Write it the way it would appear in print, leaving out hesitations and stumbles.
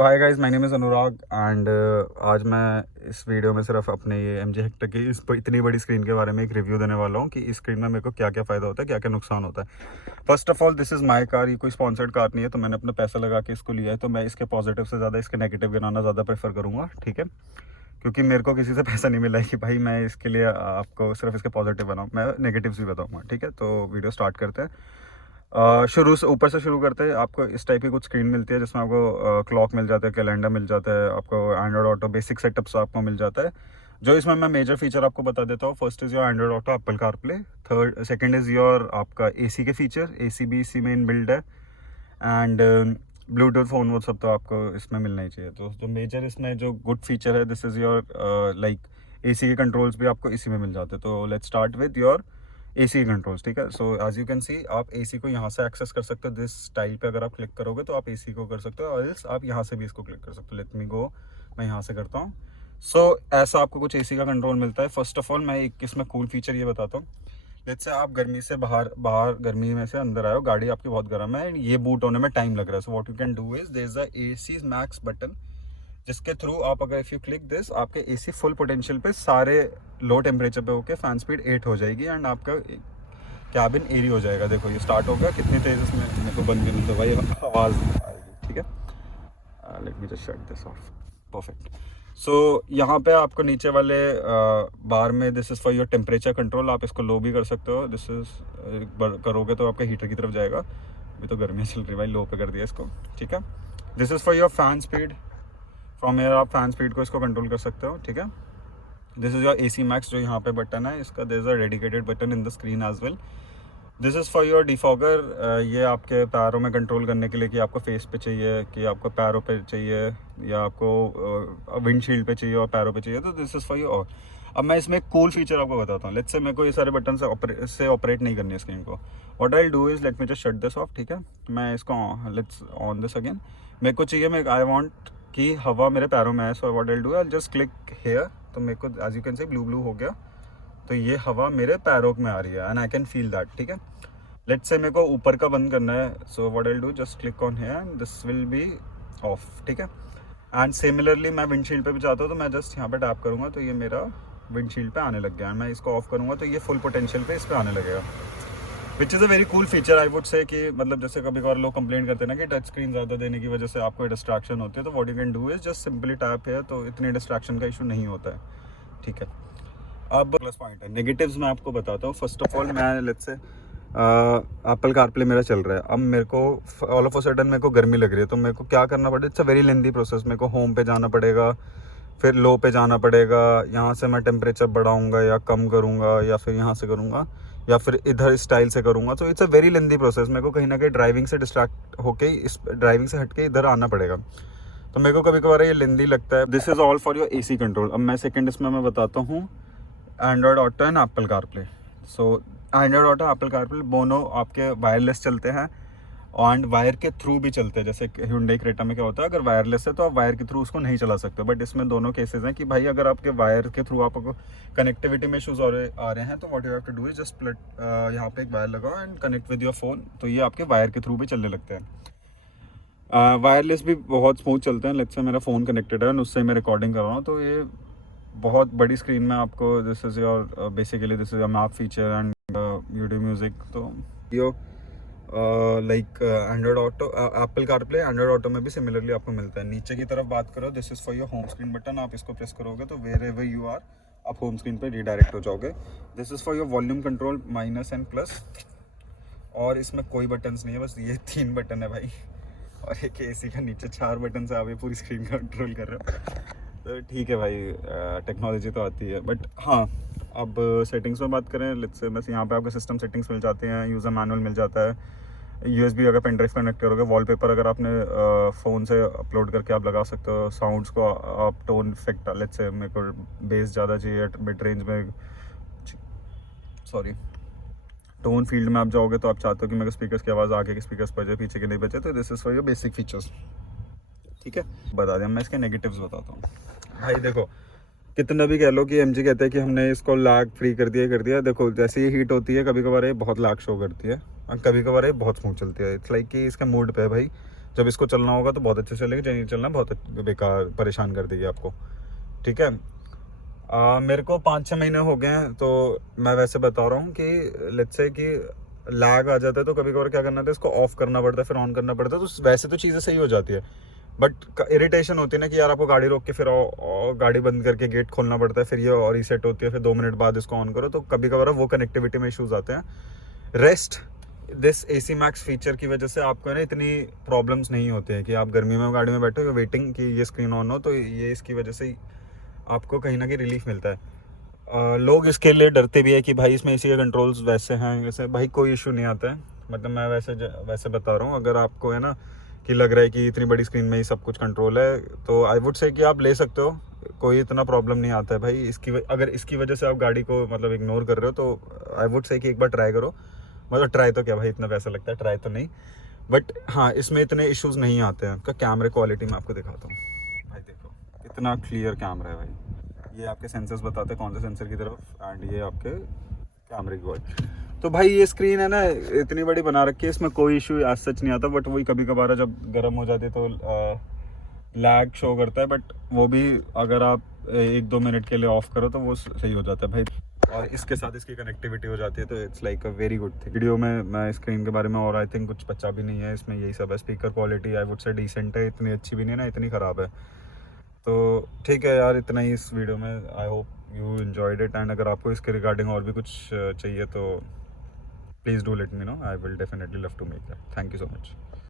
Hi guys, my name is Anurag and आज मैं इस वीडियो में सिर्फ अपने ये MG हेक्टर की इतनी बड़ी स्क्रीन के बारे में एक रिव्यू देने वाला हूँ कि इस स्क्रीन में मेरे को क्या क्या फ़ायदा होता है, क्या क्या नुकसान होता है। First of all, this is my car. ये कोई स्पॉन्सर्ड कार नहीं है, तो मैंने अपना पैसा लगा के इसको लिया है, तो मैं इसके पॉजिटिव से ज़्यादा इसके नेगेटिव गिनाना ज़्यादा प्रेफर करूँगा, ठीक है। क्योंकि मेरे को किसी से पैसा नहीं मिला है कि भाई मैं इसके लिए आपको सिर्फ इसके पॉजिटिव बनाऊँ, मैं नेगेटिव्स भी बताऊँगा, ठीक है। तो वीडियो स्टार्ट करते हैं। शुरू से ऊपर से शुरू करते हैं। आपको इस टाइप की कुछ स्क्रीन मिलती है जिसमें आपको क्लॉक मिल जाता है, कैलेंडर मिल जाता है, आपको एंड्रॉयड ऑटो बेसिक सेटअप्स आपको मिल जाता है। जो इसमें मैं मेजर फीचर आपको बता देता हूँ। First is your Android Auto, Apple CarPlay. Second is your आपका एसी के फीचर, एसी भी इसी में इनबिल्ड है। एंड ब्लूटूथ फ़ोन वो सब तो आपको इसमें मिलना ही चाहिए। तो जो मेजर इसमें जो गुड फीचर है, this is your like AC के कंट्रोल्स भी आपको इसी में मिल जाते हैं। तो let's start with your AC controls, ठीक है। So as you can see, आप एसी को यहाँ से एक्सेस कर सकते हो। दिस स्टाइल पे अगर आप क्लिक करोगे तो आप एसी को कर सकते हो, और एल्स आप यहाँ से भी इसको क्लिक कर सकते हो। लेट मी गो, मैं यहाँ से करता हूँ। सो ऐसा आपको कुछ एसी का कंट्रोल मिलता है। फर्स्ट ऑफ ऑल, मैं एक इसमें कूल फीचर ये बताता हूँ। लेट्स से आप गर्मी से बाहर गर्मी में से अंदर आए हो, गाड़ी आपकी बहुत गर्म है, ये बूट होने में टाइम लग रहा है। So what you can do is, there is a AC max button, जिसके थ्रू आप अगर इफ़ यू क्लिक दिस, आपके एसी फुल पोटेंशियल पे सारे लो टेम्परेचर पे होके फैन स्पीड 8 हो जाएगी एंड आपका कैबिन एरी हो जाएगा। देखो ये स्टार्ट हो गया, कितनी तेज़ इसमें मेरे को बंद करने दो भाई, आवाज़ आएगी, ठीक है। Let me just shut this off. Perfect. So यहाँ पे आपको नीचे वाले बार में, this is for your temperature control. आप इसको लो भी कर सकते हो। दिस इज़ करोगे तो आपका हीटर की तरफ जाएगा। अभी तो गर्मी चल रही है भाई, लो पे कर दिया इसको, ठीक है। This is for your fan speed. From here आप फैन स्पीड को इसको कंट्रोल कर सकते हो, ठीक है। This is your AC max, जो यहाँ पे बटन है इसका, there is a dedicated button in the screen as well. This is for your defogger. ये आपके पैरों में कंट्रोल करने के लिए, कि आपको फेस पे चाहिए, कि आपको पैरों पे चाहिए, या आपको विंडशील्ड पे चाहिए और पैरों पे चाहिए, तो दिस इज़ फॉर योर। अब मैं इसमें एक कूल फीचर आपको बताता हूँ। लेट्स से मेरे को ये सारे बटन से ऑपरेट नहीं करनी है स्क्रीन को। What I do is, late me just shut this of, ठीक है। मैं इसको लेट्स ऑन दिस अगेन। मेरे को चाहिए, मैं आई वांट कि हवा मेरे पैरों में है। So what I do, I just click here, तो मेरे को as you can say blue blue हो गया, तो ये हवा मेरे पैरों में आ रही है and I can feel that, ठीक है। लेट्स से मेरे को ऊपर का बंद करना है। So what I do, just click on here and this will be off, ठीक है। एंड सिमिलरली मैं विंडशील्ड पे भी चाहता हूँ, तो मैं जस्ट यहाँ पे टैप करूँगा तो ये मेरा विंडशील्ड पे आने लग गया। मैं इसको ऑफ करूँगा तो ये फुल पोटेंशियल पे इस पे आने लगेगा, which is a very cool feature I would से। कि मतलब जैसे कभी कभार लोग कंप्लेंट करते हैं ना कि टच स्क्रीन ज़्यादा देने की वजह से आपको डिस्ट्रैक्शन होती है, तो what you can do is just simply tap है, तो इतनी डिस्ट्रैक्शन का इशू नहीं होता है, ठीक है। अब प्लस पॉइंट है, नेगेटिव्स मैं आपको बताता हूँ। फर्स्ट ऑफ ऑल, मैं लेट्स से एप्पल कारप्ले मेरा चल रहा है। अब मेरे को ऑल ऑफ अ सडन मेरे को गर्मी लग रही है, तो मेरे को क्या करना पड़ेगा, it's a very lengthy process. मेरे को होम पे जाना पड़ेगा, फिर लो पे जाना पड़ेगा, यहाँ से मैं टेम्परेचर बढ़ाऊँगा या कम करूँगा, या फिर यहाँ से करूँगा, या फिर इधर स्टाइल से करूँगा। तो it's a very lengthy process. मेरे को कहीं ना कहीं ड्राइविंग से डिस्ट्रैक्ट होके, इस ड्राइविंग से हट के इधर आना पड़ेगा, तो मेरे को कभी कभार ये लेंदी लगता है। This is all for your AC control. अब मैं सेकंड इसमें मैं बताता हूँ, Android auto and Apple CarPlay. So Android Auto, Apple CarPlay दोनों आपके वायरलेस चलते हैं एंड वायर के थ्रू भी चलते हैं। जैसे Hyundai क्रेटा में क्या होता है, अगर वायरलेस है तो आप वायर के थ्रू उसको नहीं चला सकते। बट इसमें दोनों केसेस हैं कि भाई अगर आपके वायर के थ्रू आपको कनेक्टिविटी में इशूज़ आ रहे हैं, तो what you have to do is just plug यहाँ पे एक वायर लगाओ and connect with your phone, तो ये आपके वायर के थ्रू भी चलने लगते हैं। वायरलेस भी बहुत स्मूथ चलते हैं। लेट्स से मेरा फ़ोन कनेक्टेड है और उससे मैं रिकॉर्डिंग कर रहा हूँ, तो ये बहुत बड़ी स्क्रीन में आपको, this is your basically this is map feature and YouTube music. तो you like Android Auto, Apple CarPlay Android Auto में भी सिमिलरली आपको मिलता है। नीचे की तरफ बात करो, this is for your home screen button. आप इसको प्रेस करोगे तो वेयर एवर यू आर, आप होम स्क्रीन पे रिडायरेक्ट हो जाओगे। This is for your volume control, minus and plus. और इसमें कोई बटन्स नहीं है, बस ये 3 बटन है भाई, और एक एसी का नीचे 4 बटन से आप ये पूरी स्क्रीन कंट्रोल कर रहे हो। तो ठीक है भाई, टेक्नोलॉजी तो आती है। बट हाँ, अब सेटिंग्स में बात करें, लेट्स से बस यहाँ पे आपको सिस्टम सेटिंग्स मिल जाते हैं, यूज़र मैनुअल मिल जाता है, USB अगर पेन ड्राइव कनेक्ट करोगे, वॉलपेपर अगर आपने फ़ोन से अपलोड करके आप लगा सकते हो, साउंड्स को आप टोन इफेक्ट, लेट्स से मेरे को बेस ज़्यादा चाहिए मिड रेंज में, सॉरी टोन फील्ड में आप जाओगे तो आप चाहते हो कि मेरे स्पीकर्स की आवाज़ आगे के स्पीकर्स बजे, पीछे के नहीं बजे, तो this is for your basic features, ठीक है। बता दें, मैं इसके नेगेटिव्स बताता हूँ भाई। देखो, कितना भी कह लो कि MG कहते हैं कि हमने इसको लैग फ्री कर दिया, देखो जैसे ही हीट होती है कभी कभार ये बहुत लैग शो करती है और कभी कभार ये बहुत स्मूथ चलती है। इट्स लाइक कि इसका मूड पे है भाई। जब इसको चलना होगा तो बहुत अच्छे से चलेगी, जब नहीं चलना बहुत बेकार परेशान कर देगी आपको। ठीक है, मेरे को 5-6 महीने हो गए हैं, तो मैं वैसे बता रहा हूँ कि लेट्स से कि लैग आ जाता है तो कभी कभार क्या करना था, इसको ऑफ करना पड़ता है फिर ऑन करना पड़ता है, तो वैसे तो चीज़ें सही हो जाती है, बट इरिटेशन होती है ना कि यार आपको गाड़ी रोक के फिर गाड़ी बंद करके गेट खोलना पड़ता है, फिर ये और रीसेट होती है, फिर 2 मिनट बाद इसको ऑन करो, तो कभी कभार वो कनेक्टिविटी में इश्यूज आते हैं। Rest this AC max feature की वजह से आपको ना इतनी प्रॉब्लम्स नहीं होती हैं कि आप गर्मी में गाड़ी में बैठे हो वेटिंग कि ये स्क्रीन ऑन हो, तो ये इसकी वजह से आपको कहीं ना कहीं रिलीफ मिलता है। लोग इसके लिए डरते भी है कि भाई इसमें AC के कंट्रोल्स वैसे हैं वैसे, भाई कोई इशू नहीं आता है, मतलब मैं वैसे बता रहा हूँ। अगर आपको है ना कि लग रहा है कि इतनी बड़ी स्क्रीन में ही सब कुछ कंट्रोल है, तो आई वुड से कि आप ले सकते हो, कोई इतना प्रॉब्लम नहीं आता है भाई। अगर इसकी वजह से आप गाड़ी को मतलब इग्नोर कर रहे हो तो आई वुड से कि एक बार ट्राई करो, मतलब ट्राई तो क्या भाई, इतना पैसा लगता है, ट्राई तो नहीं, बट हाँ इसमें इतने इश्यूज नहीं आते हैं। का कैमरे क्वालिटी मैं आपको दिखाता हूँ भाई, देखो इतना क्लियर कैमरा है भाई, ये आपके सेंसर्स बताते हैं कौन से सेंसर की तरफ, एंड ये आपके कैमरे की क्वालिटी। तो भाई ये स्क्रीन है ना इतनी बड़ी बना रखी है, इसमें कोई इशू आज सच नहीं आता, बट वही कभी कभार जब गर्म हो जाती है तो लैग शो करता है, बट वो भी अगर आप 1-2 मिनट के लिए ऑफ करो तो वो सही हो जाता है भाई, और इसके साथ इसकी कनेक्टिविटी हो जाती है, तो it's like a very good thing. Video में मैं स्क्रीन के बारे में और आई थिंक कुछ बचा भी नहीं है, इसमें यही सब है। Speaker quality I would say decent है, इतनी अच्छी भी नहीं है ना इतनी ख़राब है, तो ठीक है यार, इतना ही इस वीडियो में। I hope you enjoyed it, and अगर आपको इसके रिगार्डिंग और भी कुछ चाहिए तो please do let me know, I will definitely love to make that. Thank you so much.